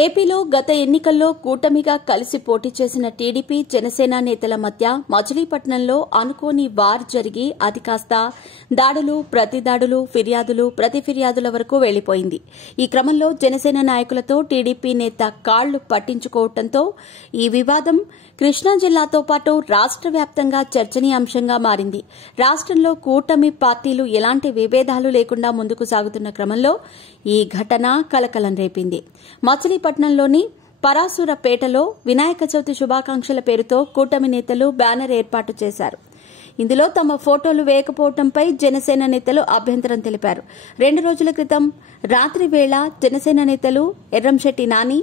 ఏపీలో గత ఎన్నికల్లో కూటమిగా కలిసి పోటీ చేసిన టీడీపీ జనసేన నేతల మధ్య మచిలీపట్నంలో అనుకోని వార్ జరిగి అది కాస్త దాడులు ప్రతిదాడులు ఫిర్యాదులు ప్రతి ఫిర్యాదుల వరకు వెళ్లిపోయింది. ఈ క్రమంలో జనసేన నాయకులతో టీడీపీ నేత కాళ్లు పట్టించుకోవడంతో ఈ వివాదం కృష్ణా జిల్లాతో పాటు రాష్ట్ర వ్యాప్తంగా చర్చనీయాంశంగా మారింది. రాష్ట్రంలో కూటమి పార్టీలు ఎలాంటి విభేదాలు లేకుండా ముందుకు సాగుతున్న క్రమంలో ఈ ఘటన కలకలం రేపింది. మచిలీపట్నంలోని పరాసురపేటలో వినాయక చవితి శుభాకాంక్షల పేరుతో కూటమి నేతలు బ్యానర్ ఏర్పాటు చేశారు. ఇందులో తమ ఫోటోలు వేయకపోవడంపై జనసేన నేతలు అభ్యంతరం తెలిపారు. 2 రోజుల క్రితం రాత్రి వేళ జనసేన నేతలు ఎర్రంశెట్టి నాని,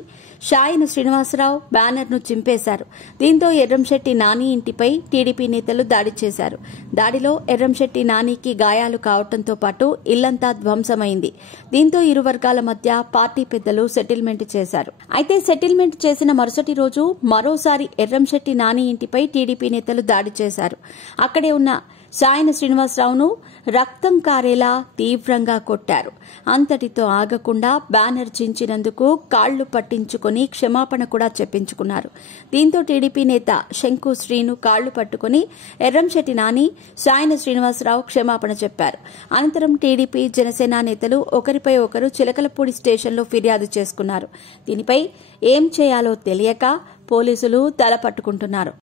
షాయన శ్రీనివాసరావు బ్యానర్ను చింపేశారు. దీంతో ఎర్రంశెట్టి నాని ఇంటిపై టీడీపీ నేతలు దాడి చేశారు. దాడిలో ఎర్రంశెట్టి నానికి గాయాలు కావడంతో పాటు ఇల్లంతా ధ్వంసమైంది. దీంతో ఇరు వర్గాల మధ్య పార్టీ పెద్దలు సెటిల్మెంట్ చేశారు. అయితే సెటిల్మెంట్ చేసిన మరుసటి రోజు మరోసారి ఎర్రంశెట్టి నాని ఇంటిపై టీడీపీ నేతలు దాడి చేశారు. అక్కడే ఉన్న షాయన శ్రీనివాసరావును రక్తం కారేలా తీవ్రంగా కొట్టారు. అంతటితో ఆగకుండా బ్యానర్ చించినందుకు కాళ్లు పట్టించుకుని క్షమాపణ కూడా చెప్పించుకున్నారు. దీంతో టీడీపీ నేత శంకు శ్రీను కాళ్లు పట్టుకుని ఎర్రంశెట్టి నాని, షాయన శ్రీనివాసరావు క్షమాపణ చెప్పారు. అనంతరం టీడీపీ జనసేన నేతలు ఒకరిపై ఒకరు చిలకలపూడి స్టేషన్లో ఫిర్యాదు చేసుకున్నారు. దీనిపై ఏం చేయాలో తెలియక పోలీసులు తల పట్టుకుంటున్నారు.